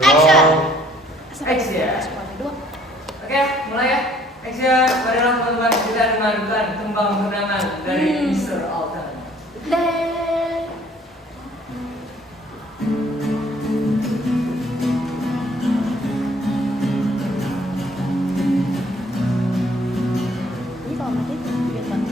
Action. Action. Oke, mulai ya. Action. Marilah teman-teman kita dengarkan tembang kenangan dari Mr. Altan. Ini kalau mati biar banget.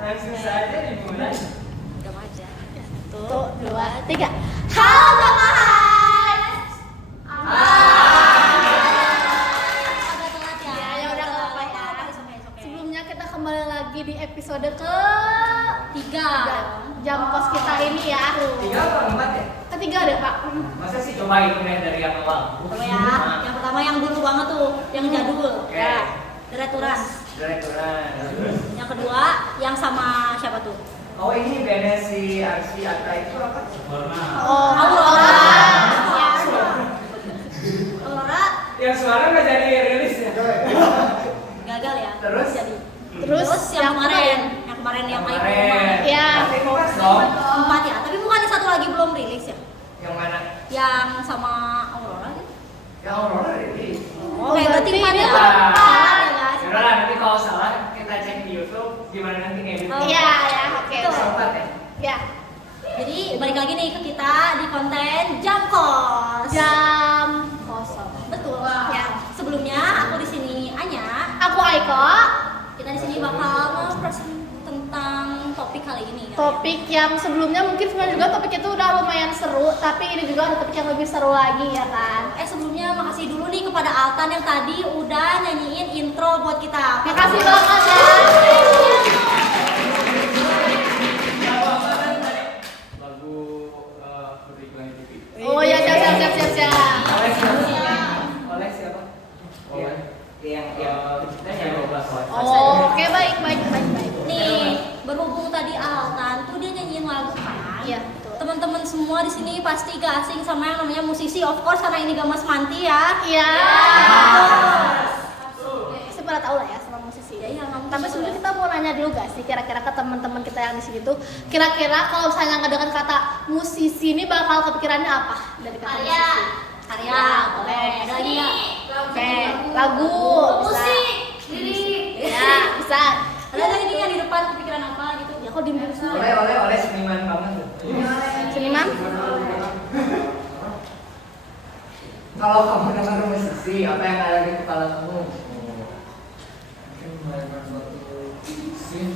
Langsung saja dimulai. Gak aja. 1, 2, 3. Halo Gamahas. Agak telat ya. Ya udah enggak apa-apa ya. Sebelumnya kita kembali lagi di episode ke-3 jam kos kita ini ya. 3 apa 4 ya? Ketiga deh Pak. Masa sih coba hitungnya dari yang awal? Coba ya, yang pertama yang dulu banget tuh, yang jadul. Oke. Ya, Direkturan. Direkturan. Yang kedua, yang sama siapa tuh? Oh ini beda si Arsi Atta itu apa? Oh, Aurora. Ya. Aurora Yang suara nggak jadi rilis ya? gagal ya. Terus? Jadi. Terus yang kemarin yang paling Kemarin. Iya. Tapi kelas dong. 4 ya. Tapi bukannya satu lagi belum rilis ya? Yang mana? Yang sama Aurora gitu. Yang Aurora rilis. Oh, berarti 4 ya. Ah. Salah ya guys. Yaudah lah, nanti kalau salah kita cek di YouTube gimana nanti ngeditnya. Iya, ya, oke. Betul. Sempat ya? Ya. Jadi balik lagi nih ke kita di konten Jam Kos. Jam kosong. Betul. Ya. Sebelumnya aku di sini Anya. Aku Aiko. Kita di sini bakal nge-present tentang topik kali ini. Topik yang sebelumnya mungkin sebenarnya juga topik itu udah lumayan seru, tapi ini juga ada topik yang lebih seru lagi ya kan. Sebelumnya makasih dulu nih kepada Altan yang tadi udah nyanyiin intro buat kita. Makasih banget ya. Lagu beriklan TV. Oh ya, siap. Oleh siapa? Oleh yang kita yang 12 oleh. Oh, oke baik. Nih, berhubung tadi Altan tuh dia nyanyiin lagu kan. Iya, betul. Teman-teman semua di sini pasti gak asing sama yang namanya musisi, of course karena ini Gamas Manti ya. Iya. Pasti pada tahu lah ya sama musisi. Iya, Tapi sebelumnya kita mau nanya dulu gak sih kira-kira ke teman-teman kita yang di sini tuh, kira-kira kalau misalnya ngedengar kata musisi ini bakal kepikirannya apa dari kata musisi? Karya, boleh. Ada lagi nggak? Oke, lagu, Musik, lirik, ya bisa. Ada lagi nih yang di depan kepikiran apa gitu? Ya kok diem semua. Oleh seniman banget tuh. Seniman? Kalau kamu dengar musisi, apa yang ada di kepala kamu? Mungkin melahirkan suatu scene,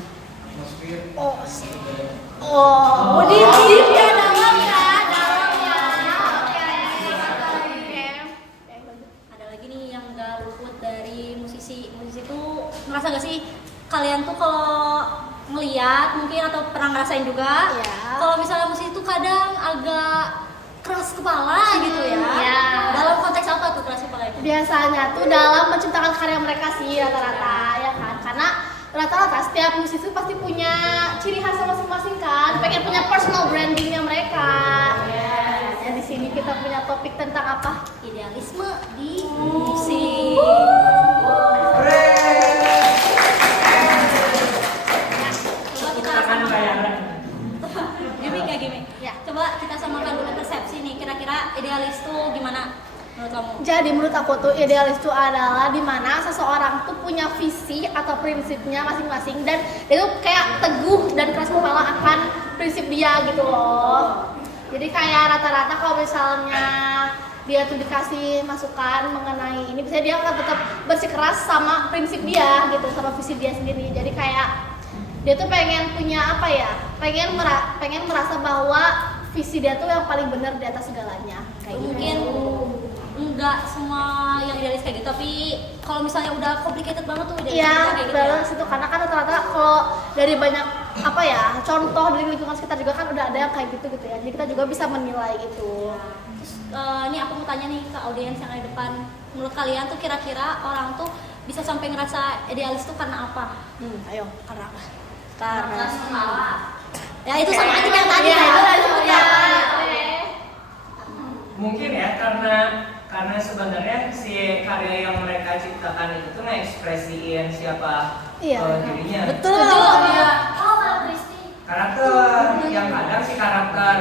atmosfer. Oh, Deep ya dalamnya. Ada lagi nih yang gak luput dari musisi. Musisi tuh ngerasa gak sih kalian tuh kalau ngeliat mungkin atau pernah ngerasain juga? Iya. Kalau misalnya musisi tuh kadang agak keras kepala gitu ya. Iya. Dalam konteks apa tuh keras kepala itu? Biasanya tuh dalam menciptakan karya mereka sih rata-rata ya kan, karena rata-rata setiap musisi pasti punya ciri khas masing-masing kan, pengen punya personal brandingnya mereka. Ya di sini kita punya topik tentang apa? Idealisme di musik. Coba kita Akan bayaran. gimmick. Ya. Coba kita samakan dulu persepsi nih. Kira-kira idealis tuh gimana menurut kamu? Jadi menurut aku tuh idealis itu adalah dimana seseorang tuh punya visi atau prinsipnya masing-masing dan dia tuh kayak teguh dan keras kepala akan prinsip dia gitu loh. Jadi kayak rata-rata kalau misalnya dia tuh dikasih masukan mengenai ini, bisa dia akan tetap bersikeras sama prinsip dia gitu, sama visi dia sendiri. Jadi kayak dia tuh pengen punya apa ya? Pengen merasa bahwa visi dia tuh yang paling benar di atas segalanya. Kayak Mungkin gitu. nggak nggak semua yang idealis kayak gitu, tapi kalau misalnya udah complicated banget tuh idealis Iya, kayak gitu ya. balance itu karena kan rata-rata kalau dari banyak apa ya contoh dari lingkungan sekitar juga kan udah ada yang kayak gitu ya. Jadi kita juga bisa menilai gitu. Terus ini aku mau tanya nih ke audiens yang ada di depan, menurut kalian tuh kira-kira orang tuh bisa sampai ngerasa idealis tuh karena apa? Ayo, karena apa? Keras kepala. Ya itu sama aja yang tadi Iya, ya. itu tadi Ya. Oke. Mungkin ya karena sebenarnya si karya yang mereka ciptakan itu tuh mengekspresiin siapa Iya. dirinya. Betul. Iya. Karakter yang kadang si karakter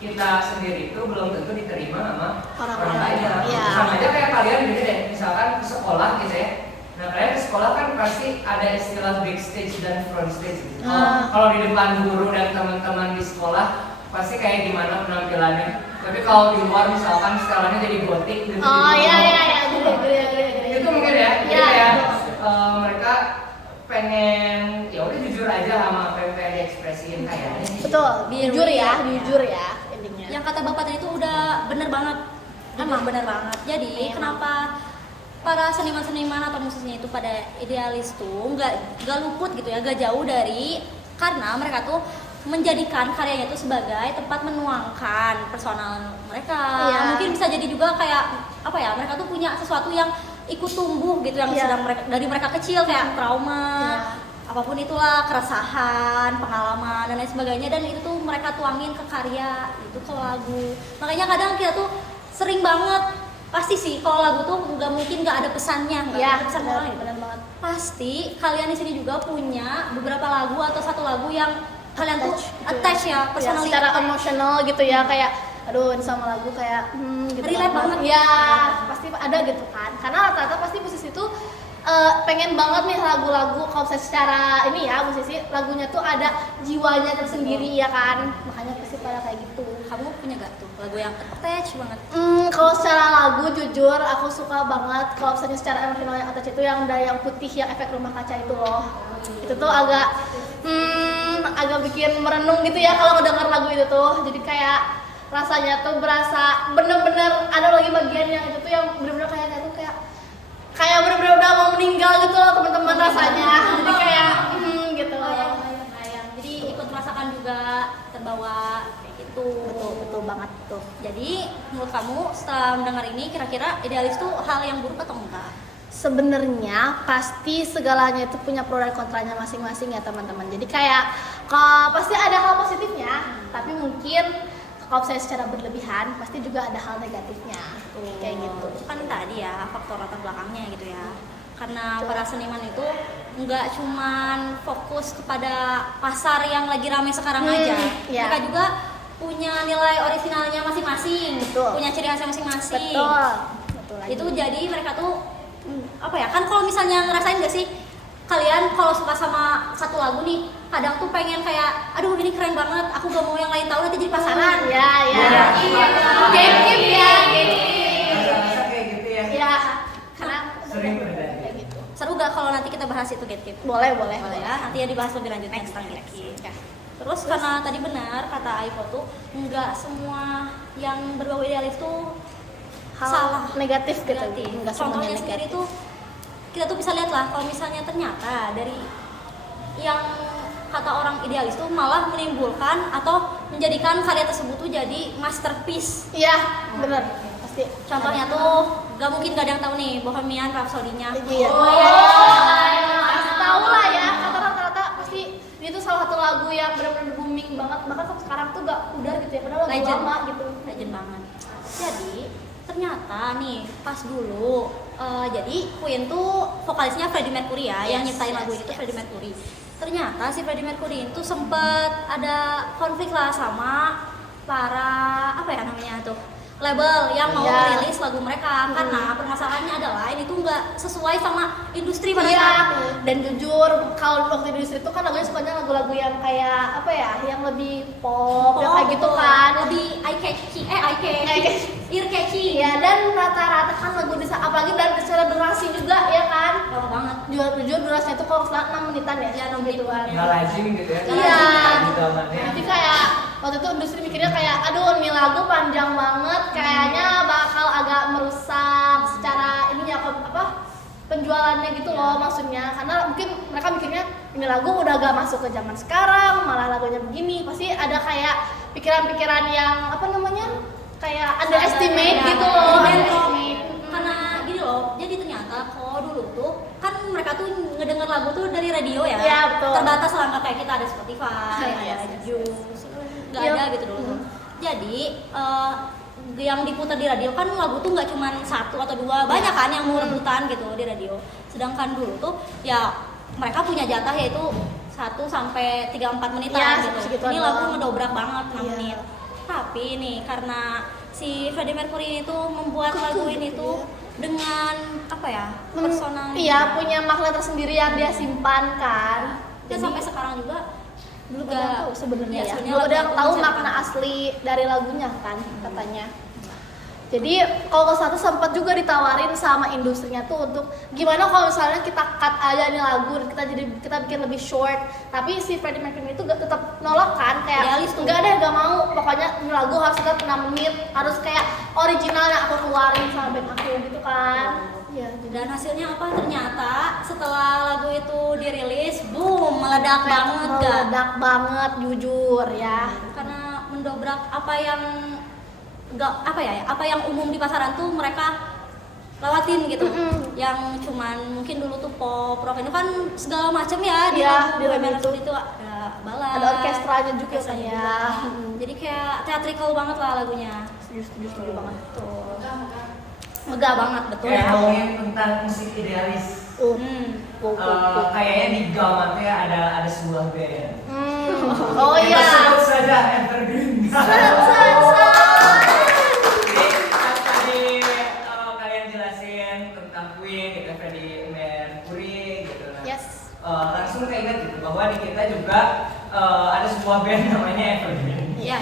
kita sendiri itu belum tentu diterima sama Orang orang lain. lain. Iya. Sama aja kayak kalian gitu deh, misalkan ke sekolah gitu ya. Nah kalian ke sekolah kan pasti ada istilah backstage dan front stage gitu. Kalau di depan guru dan teman-teman di sekolah pasti kayak gimana penampilannya. Tapi kalau di luar misalkan setelahnya jadi gotik gitu. Oh iya, gede. Itu mungkin ya, jadi Iya, kayak betul. mereka pengen ya udah jujur aja sama apa yang pengen diekspresiin kayaknya. Betul, Be jujur real. ya, jujur ya endingnya. Yang kata Bapak tadi itu udah bener banget. Emang bener banget. Jadi Iya. kenapa para seniman-seniman atau musisinya itu pada idealis tuh nggak luput gitu ya, nggak jauh dari karena mereka tuh menjadikan karyanya itu sebagai tempat menuangkan personal mereka. Iya. Mungkin bisa jadi juga kayak apa ya, mereka tuh punya sesuatu yang ikut tumbuh gitu yang Iya. sedang mereka dari mereka kecil kayak trauma, Iya. apapun itulah, keresahan, pengalaman dan lain sebagainya, dan itu tuh mereka tuangin ke karya, itu ke lagu. Makanya kadang kita tuh sering banget pasti sih kalau lagu tuh nggak mungkin nggak ada pesannya, nggak Iya, ada pesan moral gitu. benar banget. Pasti kalian di sini juga punya beberapa lagu atau satu lagu yang kalian tuh Attach gitu ya. attach ya, Ya, personally secara attach. emosional gitu ya, kayak aduh ini sama lagu kayak gitu Relate kan. banget. Ya pasti ada gitu kan, karena rata-rata pasti musisi tuh pengen banget nih lagu-lagu kalau misalnya secara ini ya musisi lagunya tuh ada jiwanya tersendiri ya kan, makanya pasti pada kayak gitu. Kamu punya gak tuh lagu yang attach banget? Kalau secara lagu jujur aku suka banget kalau misalnya secara emosional yang atas itu yang dari yang putih yang efek rumah kaca itu loh. Itu tuh agak bikin merenung gitu ya kalau ngedenger lagu itu tuh. Jadi kayak rasanya tuh berasa bener-bener ada lagi bagian yang itu tuh yang bener-bener kayak bener-bener udah mau meninggal gitu loh teman-teman rasanya. Jadi kayak gitu. Bayang. Jadi ikut merasakan juga, terbawa kayak gitu. Betul banget tuh. Jadi menurut kamu setelah mendengar ini kira-kira idealis tuh hal yang buruk atau enggak? Sebenarnya pasti segalanya itu punya pro dan kontranya masing-masing ya teman-teman. Jadi kayak pasti ada hal positifnya, tapi mungkin kalau saya secara berlebihan pasti juga ada hal negatifnya. Kayak gitu. Kan tadi ya faktor latar belakangnya gitu ya. Karena para seniman itu nggak cuman fokus kepada pasar yang lagi ramai sekarang aja. Iya. Mereka juga punya nilai originalnya masing-masing, Betul. punya ciri khasnya masing-masing. Betul lagi. Itu jadi mereka tuh apa ya, kan kalau misalnya ngerasain gak sih kalian kalau suka sama satu lagu nih kadang tuh pengen kayak aduh ini keren banget, aku gak mau yang lain tahu nanti jadi pasaran. Ya. Gatekeep ya, gatekeep. Rasa-rasa kayak gitu ya. Ya, karena Sering terjadi. kayak gitu. Seru gak kalau nanti kita bahas itu gatekeep? Boleh. Boleh ya, nanti ya dibahas lebih lanjut next tentang gatekeep. Terus karena tadi benar kata Aiko tuh nggak semua yang berbau idealis tuh Hal salah, negatif gitu. negatif. Enggak semuanya Contohnya sendiri negatif. tuh kita tuh bisa lihat lah kalau misalnya ternyata dari yang kata orang idealis tuh malah menimbulkan atau menjadikan karya tersebut tuh jadi masterpiece. Iya, benar. Pasti. Contohnya tuh gak mungkin gak ada yang tahu nih Bohemian Rhapsody-nya. Iya. Pasti tahu lah ya. Kata rata-rata pasti itu salah satu lagu yang benar-benar booming banget. Bahkan sampai sekarang tuh gak pudar gitu ya. Padahal lagu Legend. lama gitu. Legend banget. Jadi ternyata nih pas dulu jadi Queen tuh vokalisnya Freddie Mercury ya, yang nyiptain lagu ini tuh Freddie Mercury. Ternyata si Freddie Mercury itu sempet ada konflik lah sama para apa ya namanya tuh label yang mau Iya. rilis lagu mereka karena permasalahannya adalah ini tuh nggak sesuai sama industri pada Iya. saat itu. Dan jujur kalau waktu di industri itu kan lagunya sukanya lagu-lagu yang kayak apa ya, yang lebih pop, yang kayak gitu betul. kan. Lebih eye catchy, ear catchy. Iya, dan rata-rata kan lagu di apalagi dari secara durasi juga ya kan. Lama banget. Jujur durasinya tuh kalau salah 6 menitan ya. Iya, 6 gitu kan. Nggak lazim gitu ya. Iya. Gitu amannya. Jadi kayak waktu itu industri mikirnya kayak aduh ini lagu panjang banget, kayaknya bakal agak merusak penjualannya gitu loh maksudnya, karena mungkin mereka mikirnya ini lagu udah gak masuk ke zaman sekarang, malah lagunya begini, pasti ada kayak pikiran-pikiran yang apa namanya kayak underestimate gitu loh, underestimate. Karena gini loh, jadi ternyata kalau dulu tuh kan mereka tuh ngedenger lagu tuh dari radio ya, Iya, betul. terbatas lah, nggak kayak kita ada Spotify, Yes, ada yes, Joox, nggak Iya. ada gitu dulu tuh. Jadi yang diputar di radio kan lagu tuh nggak cuma satu atau dua, banyak kan yang mau rebutan gitu di radio. Sedangkan dulu tuh ya mereka punya jatah yaitu 1 sampai 3-4 menitan Iya, gitu. segituan Ini lagu doang. ngedobrak banget 6 Iya. menit. Tapi nih karena si Freddie Mercury ini tuh membuat lagu ini tuh dengan apa ya, personal. Iya, punya makna tersendiri yang dia simpan kan. Dan sampai sekarang juga belum juga- ada yang tahu sebenarnya iya, ya. sebenarnya Belum ada lagu yang itu tahu menceritakan. makna asli dari lagunya kan katanya. Jadi kalau satu sempat juga ditawarin sama industrinya tuh untuk gimana kalau misalnya kita cut aja nih lagu, kita bikin lebih short. Tapi si Freddie Mercury itu tetap nolak kan, kayak Idealis tuh. enggak deh, gak mau. Pokoknya ini lagu harus tetap 6 menit, harus kayak original yang aku keluarin sama band aku gitu kan. Iya, Dan hasilnya apa? Ternyata setelah lagu itu dirilis, boom, meledak banget kan. meledak banget jujur ya. Karena mendobrak apa yang apa yang umum di pasaran tuh mereka lewatin gitu. Yang cuman mungkin dulu tuh pop, rock itu kan segala macam ya di Iya, lagu di lagu Bohemian itu. Rhapsody itu ada balad, Ada orkestranya juga kan orkestranya ya. juga. Jadi kayak theatrical banget lah lagunya. Setuju banget tuh. Megah banget, betul Kayak ya. ngomongin tentang musik idealis. Kayaknya di Gama tuh ya ada sebuah band. Oh Kita iya. sebut saja Evergreen. Tadi kalian jelasin tentang Queen, gitu, Freddie Mercury, gitu. Nah, Yes. langsung keinget gitu bahwa di kita juga ada sebuah band namanya Evergreen. Iya.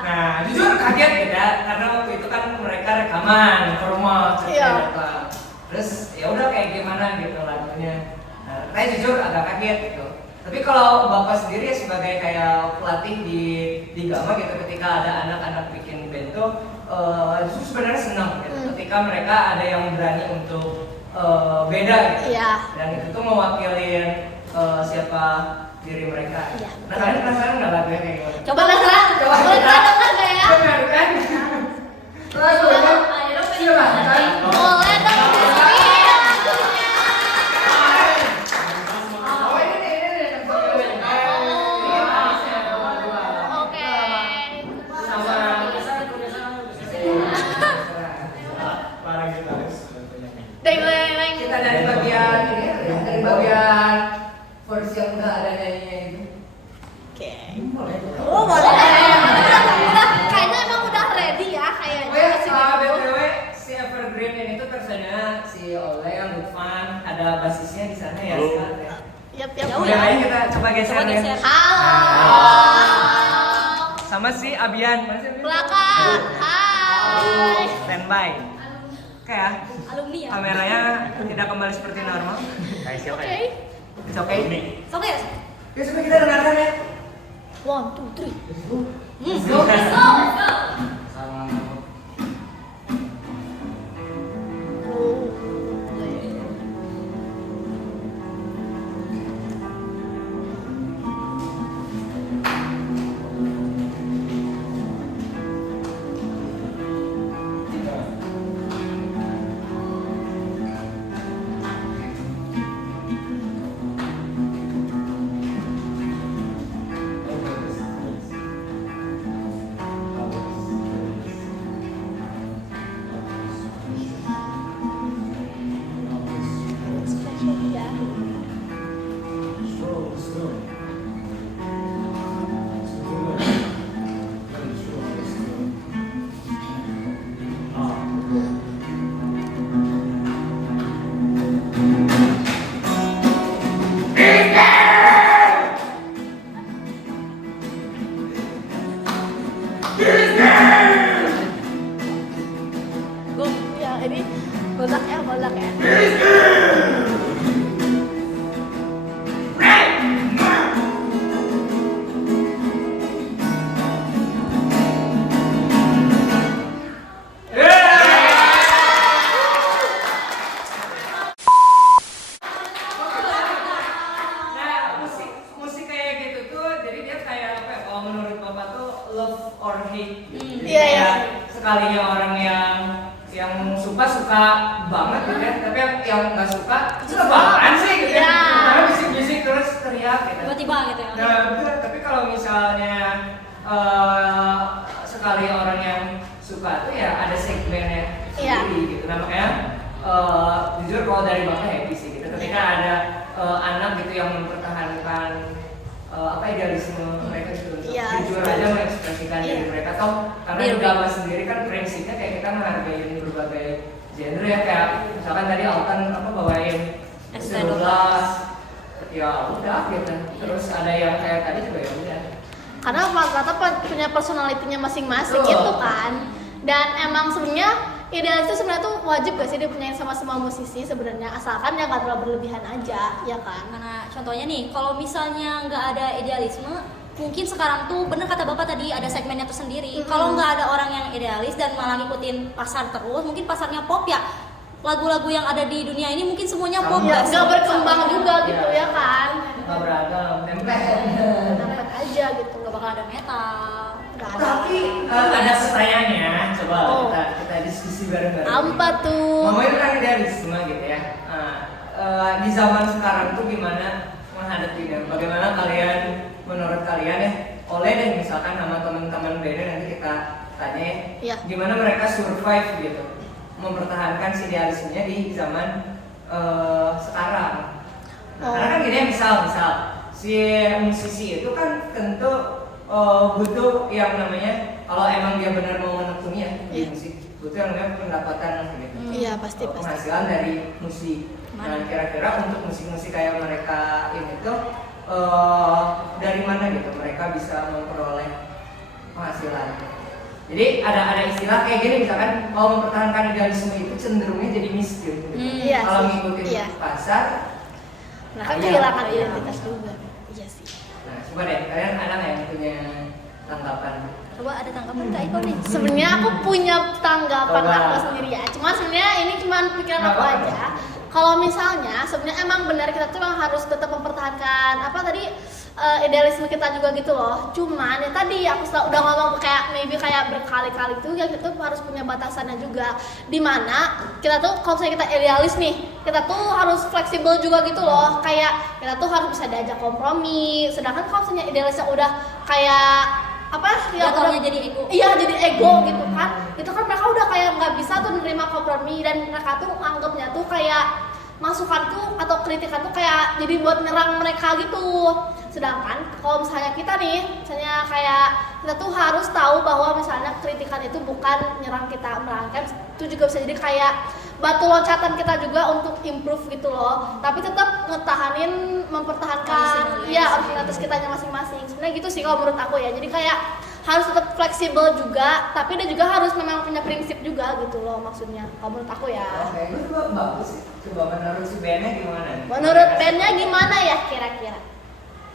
Nah, jujur kaget gitu ya, karena waktu itu kan mereka rekaman formal, Iya. terus ya udah kayak gimana gitu lagunya. Nah, saya jujur agak kaget gitu. Tapi kalau bapak sendiri sebagai kayak pelatih di Gama gitu, ketika ada anak-anak bikin band tuh, justru sebenarnya senang gitu. Ketika mereka ada yang berani untuk beda gitu. Iya. Dan itu tuh mewakilin siapa diri mereka. Iya, Nah, kalian penasaran nggak lagunya kayak gimana? Coba lah, Boleh kita denger gak ya? Benar kan? Lagu kan? Silakan. Boleh dong. Oh, ini nih. Oke. Sama Para gitaris. Deng deng deng. kita dari bagian ini ya, dari bagian versi yang udah ada nyanyinya itu. Oke. Oh, boleh. Kayaknya emang udah ready ya kayaknya. Oh ya, Masih gitu. BTW si Evergreen ini tuh personnya si Ole yang Lutfan, ada basisnya di sana ya sekarang ya. Yap. Ya Udah udah. ayo kita coba geser Coba ya. geser. Halo. Sama si Abian, mana sih Abian? Belakang. Hai. Standby. Oke ya, Alumni ya. kameranya tidak kembali seperti normal. Oke. It's okay. Oke ya. Ya coba kita dengarkan ya. 1 2 3. Let's go. Sama sekalinya orang yang suka banget gitu ya, tapi yang nggak suka apaan sih gitu ya, karena bisik-bisik terus teriak gitu. Tiba-tiba gitu ya. Nah, betul. Tapi kalau misalnya sekali orang yang suka tuh ya ada segmennya sendiri gitu. Nah makanya jujur kalau dari Bapak happy sih gitu. Ketika ada anak gitu yang mempertahankan idealisme mereka gitu untuk jujur aja mengekspresikan diri mereka toh, karena di agama sendiri kan prinsipnya kayak kita menghargai berbagai genre ya, kayak misalkan tadi Altan bawain S12 ya udah gitu, terus ada yang kayak tadi juga ya udah, karena rata-rata punya personalitinya masing-masing gitu kan. Dan emang sebenarnya idealis itu sebenarnya tuh wajib gak sih dipunyain sama semua musisi sebenarnya, asalkan yang gak terlalu berlebihan aja ya kan. Karena contohnya nih, kalau misalnya nggak ada idealisme, mungkin sekarang tuh bener kata Bapak tadi ada segmennya tersendiri. Kalau nggak ada orang yang idealis dan malah ngikutin pasar terus, mungkin pasarnya pop ya, lagu-lagu yang ada di dunia ini mungkin semuanya pop Ya, gak sih? nggak berkembang juga gitu ya kan. nggak beragam, nempel. Dapat aja gitu, Nggak bakal ada metal. nggak ada. Tapi ada pertanyaannya, coba kita diskusi bareng-bareng. Apa tuh? Ngomongin tentang idealisme gitu ya. Di zaman sekarang tuh gimana menghadapinya? Bagaimana kalian, menurut kalian ya, oleh deh misalkan sama teman-teman band nanti kita tanya Iya. gimana mereka survive gitu, mempertahankan si idealismenya di zaman sekarang. Nah, karena kan gini ya, misal si musisi itu kan tentu butuh yang namanya, kalau emang dia benar mau menekuni ya di musik, butuh yang namanya pendapatan gitu. Iya pasti. Penghasilan dari musik. Nah kira-kira untuk musik-musik kayak mereka ini tuh dari mana gitu mereka bisa memperoleh penghasilan. Jadi ada istilah kayak gini, misalkan kalau mempertahankan idealisme itu cenderungnya jadi miskin gitu. Iya Kalau sih. ngikutin Iya. pasar, Nah kan kehilangan identitas juga. Iya sih. nah coba deh kalian ada nggak yang punya tanggapan? Coba ada tanggapan Kak Iko nih. Sebenarnya aku punya tanggapan Coba. aku sendiri ya. Cuma sebenarnya ini cuma pikiran aku Apa? aja. Kalau misalnya sebenarnya emang benar kita tuh emang harus tetap mempertahankan idealisme kita juga gitu loh. Cuman ya tadi aku udah ngomong kayak berkali-kali tuh ya kita tuh harus punya batasannya juga. Dimana kita tuh kalau misalnya kita idealis nih, kita tuh harus fleksibel juga gitu loh. Kayak kita tuh harus bisa diajak kompromi. Sedangkan kalau misalnya idealisnya udah kayak Jatuhnya jadi ego. Iya jadi ego gitu kan. Itu kan mereka udah kayak nggak bisa tuh menerima kompromi, dan mereka tuh anggapnya tuh kayak masukan tuh atau kritikan tuh kayak jadi buat nyerang mereka gitu. Sedangkan kalau misalnya kita nih, misalnya kayak kita tuh harus tahu bahwa misalnya kritikan itu bukan nyerang kita, melainkan itu juga bisa jadi kayak batu loncatan kita juga untuk improve gitu loh. Tapi tetap mempertahankan originalitas kitanya masing-masing. Sebenarnya gitu sih kalau menurut aku ya. Jadi kayak harus tetap fleksibel juga, tapi dia juga harus memang punya prinsip juga gitu loh maksudnya. Kalau menurut aku ya. Oke, itu juga bagus sih. Coba menurut si bandnya gimana? Menurut bandnya gimana ya kira-kira?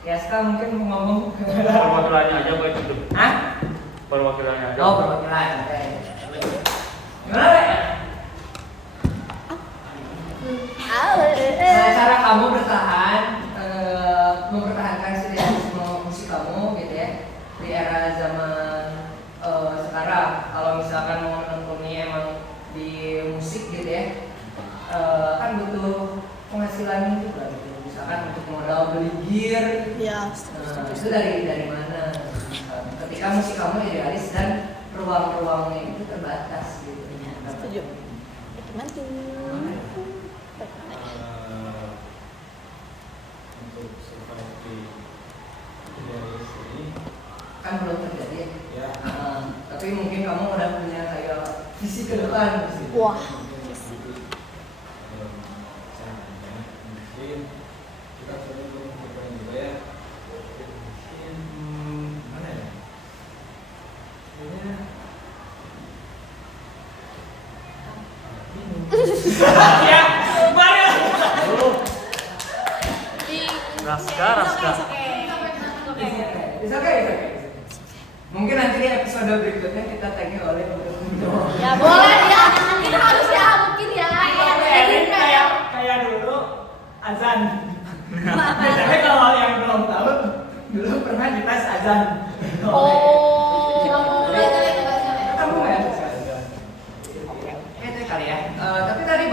Ya sekarang mungkin mau ngomong. Perwakilannya aja Pak itu. Hah? Perwakilannya aja. Oh perwakilan. Oke. Gimana ya? Cara kamu mempertahankan si idealisme musik kamu gitu ya di era zaman sekarang. Kalau misalkan mau menekuni emang di musik gitu ya, kan butuh penghasilan juga gitu. Misalkan untuk modal beli gear, Ya, itu dari mana? Ketika musik kamu idealis dan ruang-ruangnya itu terbatas gitu. setuju. Gimana tuh? Untuk survive di idealis ini Kan belum terjadi ya. ya Tapi mungkin kamu udah punya kayak visi ke depan gitu. Wah. mungkin kita perlu berperan juga ya, mungkin mana ya, kayaknya Ya, Mario. Raska Bisa kayak. Mungkin nanti di episode berikutnya kita tagih oleh Ya boleh ya. Kita harus ya mungkin ya. kayak dulu azan. Tapi kalau yang belum tahu, dulu pernah kita azan. Oh. Kamu ya?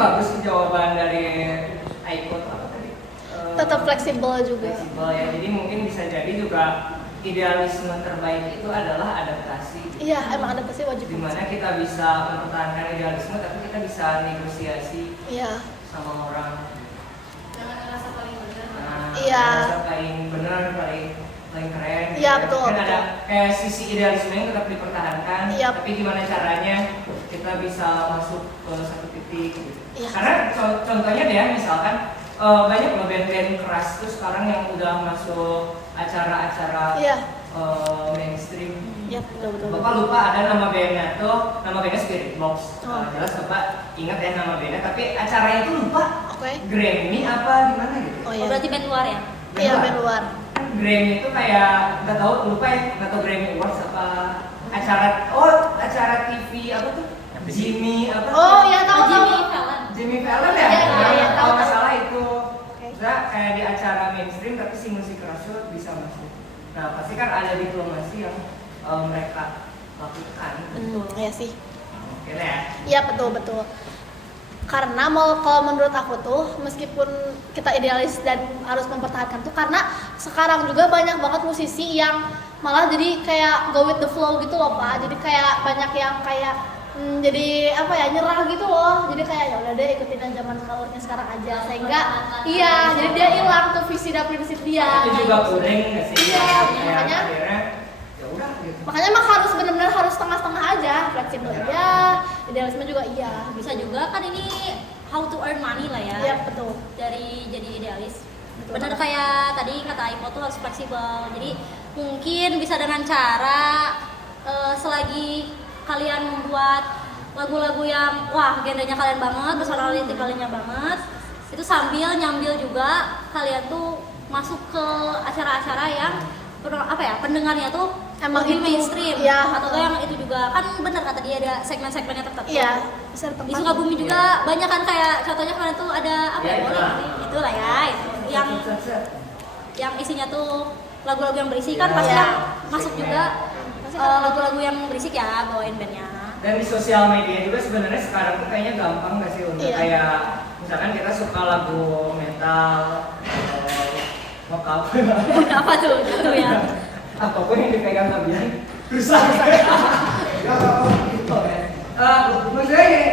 bagus jawaban dari Aiko apa tadi? Tetap fleksibel juga. Fleksibel ya, jadi mungkin bisa jadi juga idealisme terbaik itu adalah adaptasi. Iya, emang adaptasi wajib. Dimana kita bisa mempertahankan idealisme, tapi kita bisa negosiasi Iya. sama orang. Jangan ngerasa paling benar. Nah, Iya. merasa paling benar, paling keren. Iya, gitu. betul, Kan betul. ada kayak sisi idealisme yang tetap dipertahankan, Iya. tapi gimana caranya kita bisa masuk ke satu titik. Gitu. Iya. Karena contohnya deh, misalkan banyak loh band-band keras tuh sekarang yang udah masuk acara-acara Iya. mainstream. Iya, betul. Bapak lupa ada nama bandnya tuh, nama bandnya Spirit Box. Oh. Jelas Bapak ingat ya nama bandnya, tapi acaranya itu lupa. Oke. Grammy apa gimana gitu. Oh Oh, iya. berarti band luar ya? Iya, band luar. Kan Grammy itu kayak nggak tahu, lupa ya, nggak tahu Grammy Awards apa acara TV apa tuh? Jimmy apa? Oh, iya tahu tahu. Jimmy Fallon. Jimmy Fallon ya? Iya, iya, Kalau tahu, nggak tahu. salah itu. Oke. Nah, kayak di acara mainstream tapi si musik keras itu bisa masuk. Nah, pasti kan ada diplomasi yang mereka lakukan. Iya sih. Oke ya. Iya, betul. Karena kalau menurut aku tuh meskipun kita idealis dan harus mempertahankan tuh karena sekarang juga banyak banget musisi yang malah jadi kayak go with the flow gitu loh Pak. Jadi kayak banyak yang kayak jadi apa ya, nyerah gitu loh. Jadi kayak ya udah deh ikutin aja zaman alurnya sekarang aja sehingga iya, jadi dia hilang tuh visi dan prinsip dia. Itu juga kuring nggak sih? Iya, Kayak makanya. akhirnya ya udah gitu. Makanya emang harus benar-benar harus tengah-tengah aja, fleksibel aja, idealisme juga iya. Bisa juga kan ini how to earn money lah ya. Iya, betul. Dari jadi idealis. Betul Bener banget. kayak tadi kata Aiko tuh harus fleksibel. Jadi mungkin bisa dengan cara selagi kalian membuat lagu-lagu yang wah genrenya kalian banget, personality kalian banget, itu sambil nyambil juga kalian tuh masuk ke acara-acara yang pendengarnya tuh Emang lebih itu, mainstream iya. atau yang itu juga kan bener kata dia ada segmen-segmennya tertentu. Iya, bisa Di Sukabumi juga banyak kan kayak contohnya kemarin tuh ada apa Ya, ya? itulah. Itulah ya, itu. yang isinya tuh lagu-lagu yang berisik kan Ya, pasti ya. yang masuk juga lagu-lagu yang berisik ya bawain bandnya. Dan di sosial media juga sebenarnya sekarang tuh kayaknya gampang nggak sih untuk Iya. kayak misalkan kita suka lagu metal atau vokal Apa tuh gitu ya? apapun yang dipegang Fabian rusak. Gitu ya. Maksudnya gini,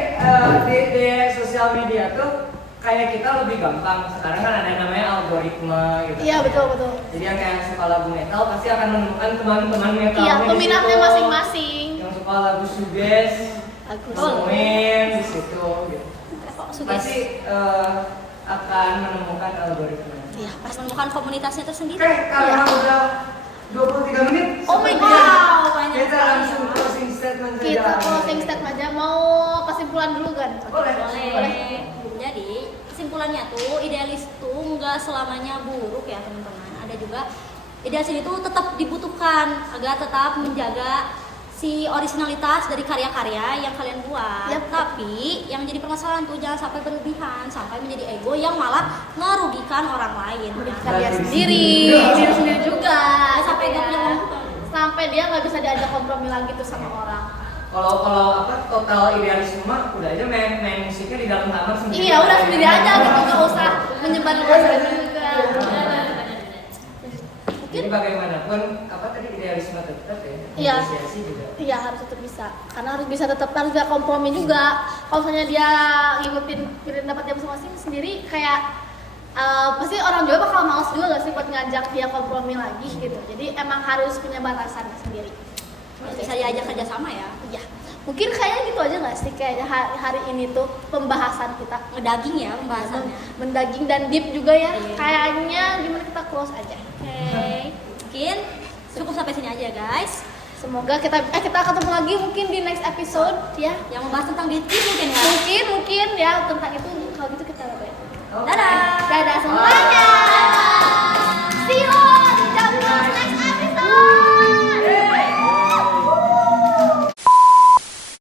di sosial media tuh kayak kita lebih gampang. Sekarang kan ada namanya algoritma gitu. Iya, betul. Jadi yang kayak suka lagu metal pasti akan menemukan teman-teman metal. Iya, peminatnya masing-masing. Yang suka lagu shoegaze, Agus. nemuin di situ gitu. Kok suka Pasti akan menemukan algoritma. Iya, pas pasti. menemukan komunitasnya tersendiri. Oke, karena udah 23 menit. Oh my sepertinya God, banyak kita sekali. langsung closing statement saja. Kita closing statement aja, mau kesimpulan dulu kan? Boleh. Boleh. Jadi kesimpulannya tuh idealis tuh nggak selamanya buruk ya teman-teman. Ada juga idealis itu tetap dibutuhkan agar tetap menjaga si originalitas dari karya-karya yang kalian buat. Yap. Tapi yang jadi permasalahan tuh jangan sampai berlebihan, sampai menjadi ego yang malah merugikan orang lain. Merugikan Ya. dia sendiri, diri sendiri juga. Sampai nggak punya sampai dia nggak bisa diajak kompromi lagi tuh sama orang. Kalau total idealisme mah udah aja main musiknya di dalam kamar sendiri. Iya, udah sendiri aja gitu, nggak usah menyebar luas juga. Jadi bagaimanapun tadi idealisme tetap ya. Iya. Negosiasi juga. Iya, harus tetap bisa. Karena harus bisa bisa kompromi juga. Kalau misalnya dia ngikutin pendapat dia masing-masing sendiri kayak pasti orang juga bakal males juga gak sih buat ngajak dia kompromi lagi gitu. Jadi emang harus punya batasan sendiri. Bisa diajak kerjasama ya. Iya. Mungkin kayaknya gitu aja gak sih kayaknya hari ini tuh pembahasan kita Ngedaging ya pembahasannya. mendaging dan deep juga ya. Iya. Kayaknya gimana kita close aja. Oke, mungkin cukup sampai sini aja guys. Semoga kita ketemu lagi mungkin di next episode ya. Yang membahas tentang gatekeep mungkin ya. Mungkin ya tentang itu kalau gitu kita Oke. Dadah. Dadah semuanya.